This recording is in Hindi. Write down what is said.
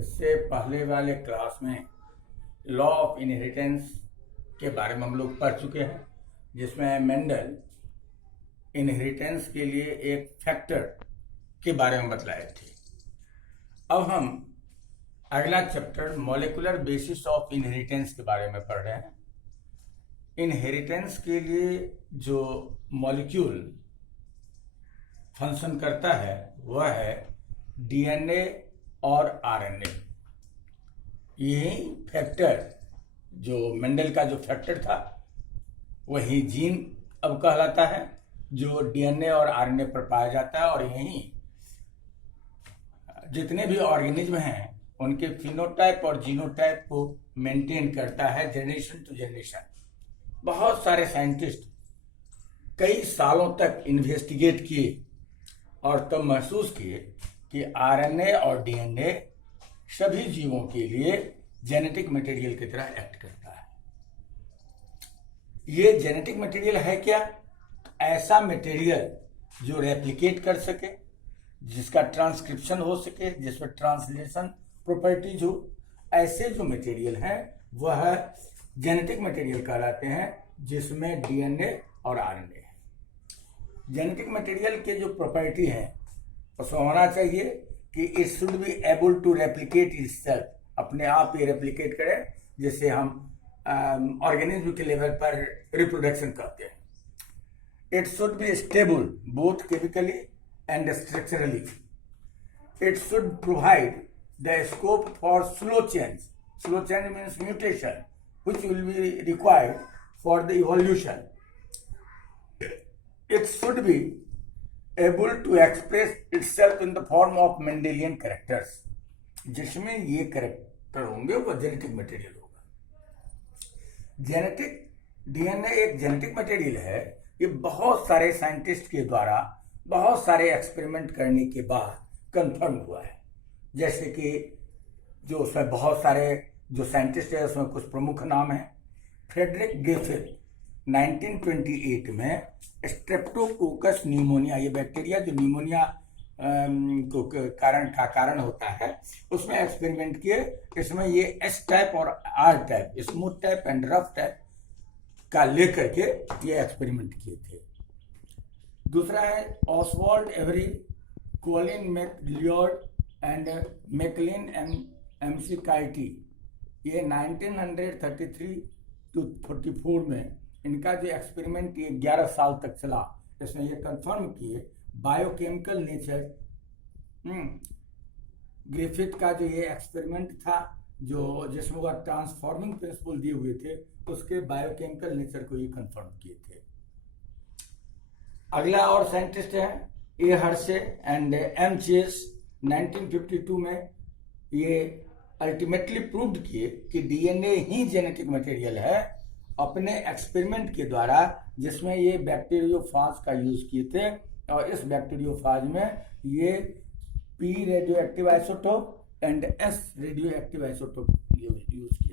इससे पहले वाले क्लास में लॉ ऑफ इनहेरिटेंस के बारे में हम लोग पढ़ चुके हैं, जिसमें मेंडल इनहेरिटेंस के लिए एक फैक्टर के बारे में बतलाए थे। अब हम अगला chapter molecular basis of inheritance के बारे में पढ़ रहे हैं। इनहेरिटेंस के लिए जो मॉलिक्यूल फंक्शन करता है वह है डीएनए और आरएनए। यही फैक्टर जो मेंडल का जो फैक्टर था वही जीन अब कहलाता है, जो डीएनए और आरएनए पर पाया जाता है, और यही जितने भी ऑर्गेनिज्म हैं उनके फिनोटाइप और जीनोटाइप को मेंटेन करता है जनरेशन टू जनरेशन। बहुत सारे साइंटिस्ट कई सालों तक इन्वेस्टिगेट किए और तब महसूस किए कि आरएनए और डीएनए सभी जीवों के लिए जेनेटिक मटेरियल की तरह एक्ट करता है। ये जेनेटिक मटेरियल है क्या? ऐसा मटेरियल जो रेप्लिकेट कर सके, जिसका ट्रांसक्रिप्शन हो सके, जिसमें ट्रांसलेशन प्रॉपर्टीज हो, ऐसे जो मटेरियल हैं वह जेनेटिक मटेरियल कहलाते हैं, जिसमें डीएनए और आरएनए है। जेनेटिक मटेरियल के जो प्रॉपर्टी है उसमें होना चाहिए कि it should be able to replicate itself, अपने आप ये रेप्लिकेट करे, जिसे हम ऑर्गेनिज्म के लेवल पर रिप्रोडक्शन कहते हैं। It should be stable both chemically and structurally. It should provide the scope for slow change. Slow change means mutation which will be required for the evolution. It should be able to express itself in the form of Mendelian characters. जिसमें ये कैरेक्टर होंगे वो जेनेटिक मटेरियल होगा। जेनेटिक डीएनए एक जेनेटिक मटेरियल है। ये बहुत सारे साइंटिस्ट के द्वारा बहुत सारे एक्सपेरिमेंट करने के बाद कंफर्म हुआ है। जैसे कि जो उसमें बहुत सारे जो साइंटिस्ट है उसमें कुछ प्रमुख नाम हैं। फ्रेडरिक ग्रिफिथ 1928 में स्ट्रेप्टोकोकस न्यूमोनिया, ये बैक्टीरिया जो न्यूमोनिया को कारण होता है, उसमें एक्सपेरिमेंट किए। इसमें ये एस टाइप और R type, smooth type and rough type का लेकर के ये एक्सपेरिमेंट किए थे। दूसरा है Oswald Avery, Colin MacLeod and Maclyn McCarty. ये 1933 to 44 में इनका जो एक्सपेरिमेंट ये 11 साल तक चला। इसमें ये कंफर्म किए बायोकेमिकल नेचर। ग्रिफिथ का जो ये एक्सपेरिमेंट था, जो जिसमें वह ट्रांसफॉर्मिंग प्रिंसिपल दिए हुए थे, उसके बायोकेमिकल नेचर को ये कंफर्म किए थे। अगला और साइंटिस्ट है ए हर्शे एंड एम चेस। 1952 में ये अल्टीमेटली प्रूव्ड किए कि डीएनए ही जेनेटिक मटेरियल है, अपने एक्सपेरिमेंट के द्वारा, जिसमें ये बैक्टीरियोफाज का यूज किए थे। और इस बैक्टीरियोफाज में ये P radio active isotope and S radio active isotope use किए।